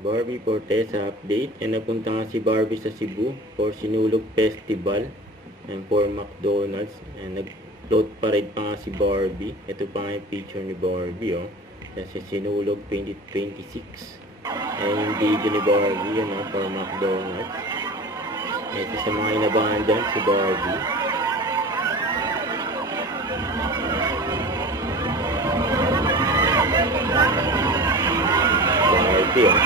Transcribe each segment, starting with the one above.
Barbie Fortesa update. Napunta nga si Barbie sa Cebu for Sinulog Festival and for McDonald's. Nag-float parade pa nga si Barbie. Ito pa nga yung picture ni Barbie, oh. Sa Sinulog 2026. Yung video ni Barbie, yan, for McDonald's. Ito sa mga inabangan dyan, si Barbie. Barbie, oh.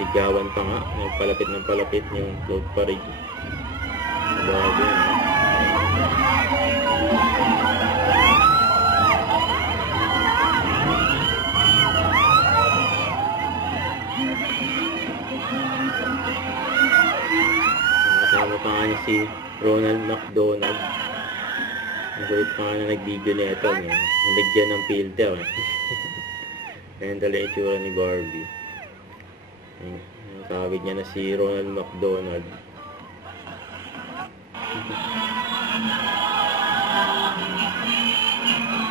Sigawan pa nga, palapit ng palapit yung float parade. Barbie, no? Kasama pa nga si Ronald McDonald. Ang kulit pa nga na nag-video na ito, no? Nalagyan ng filter. Ayan talaga itsura ni Barbie. Nakawid niya na si Ronald McDonald.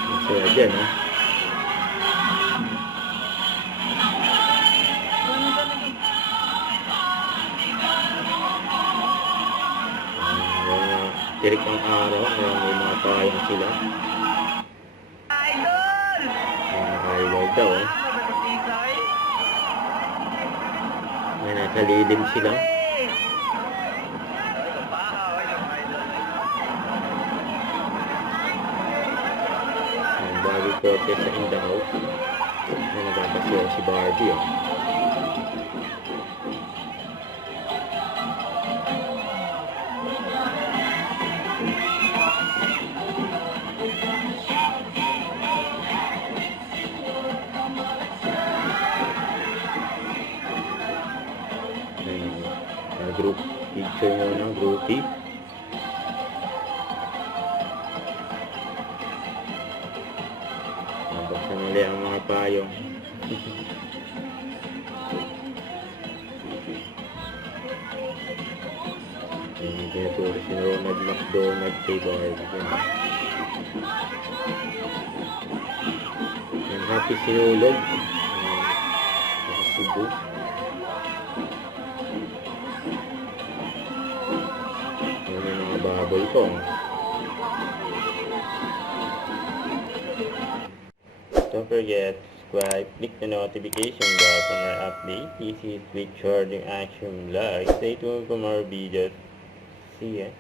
Masaya dyan, ha? Tirik ang araw, kaya may mga payong sila. Idol! Idol daw, eh. May nasa lilim sila. Barbie Fortesa in the house. May nagpapasyaw si Barbie, oh. Group picture mo ng groupie. Nabaksan nila ang mga payong. Yung tinuturo si Ronald McDonald kay Barbie. Yung happy sinulog sa Cebu. Bubble ko. Don't forget to subscribe, click the notification bell for more updates. This is Richard, yung Action Vlog. Stay tuned for more videos. See ya.